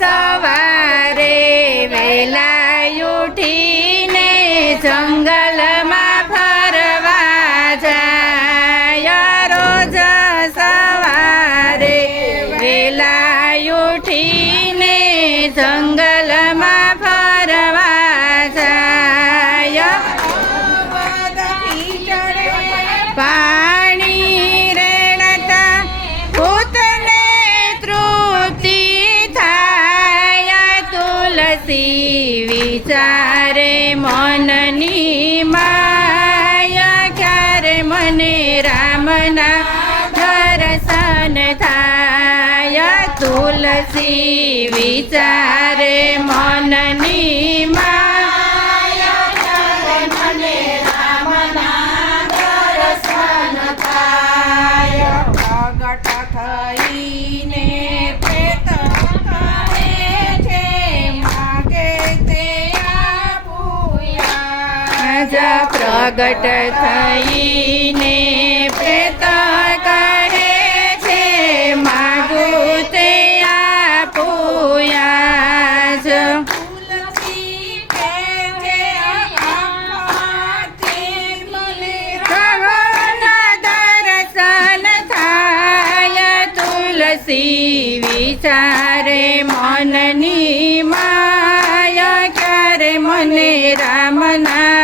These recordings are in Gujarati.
સવારે વેલા ઉઠી વિચારે મનની માયા ક્યારે મને રામના દર્શન થાય? તુલસી વિચારે મનની મા પ્રગટ થઈને પ્રેત કહે છે માગો તે આપોયાજ દર્શન થાય તુલસી વિચારે મનની માયા ક્યારે મને રામના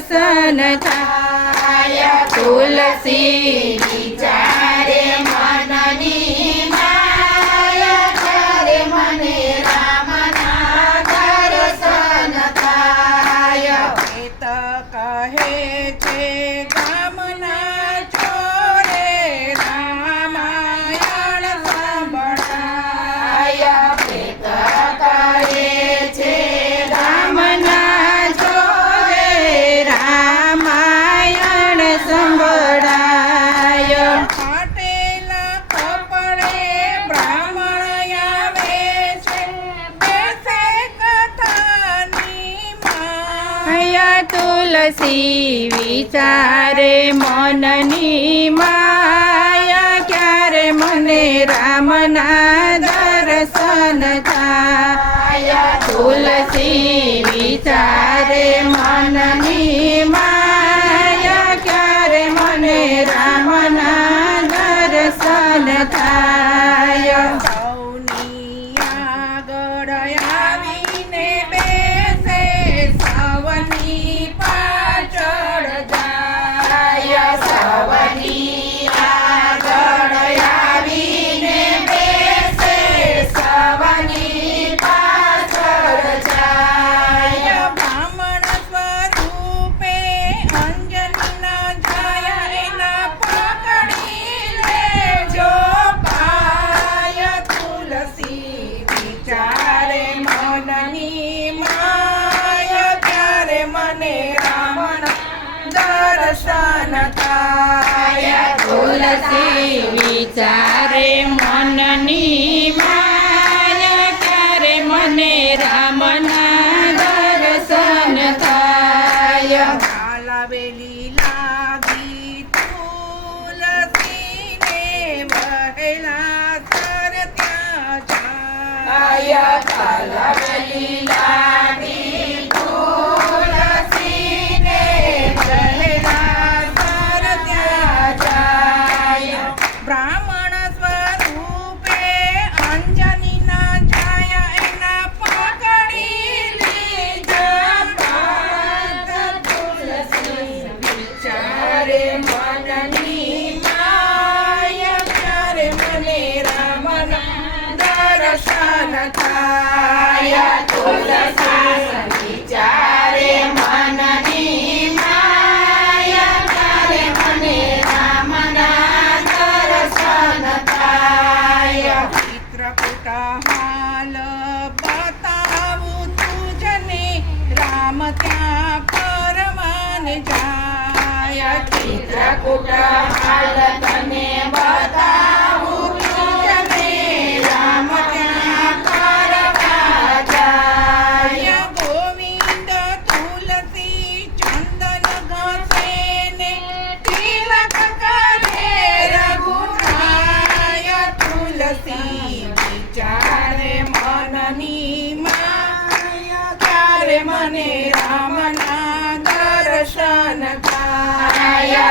દર્શન થાય. તુલસીની બેસી વિચારે મનની માયા ક્યારે મને રામના દર્શન થાય? તુલસી તુલસી વિચારે મનની માયા ક્યારે મને રામના દર્શન થાય લાવેલી લાગી તુલસીને વહેલા સર ત્યાં જાય લાવેલી માયા તુલસા વિચારે મનની માયા તારે મને રામના દર્શન થાય. ચિત્રકૂટ હાલ બતાવું તુજને રામ તને બતાવ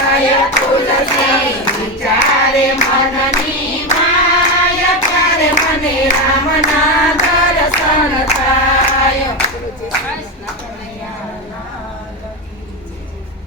Jaya Pula Singh.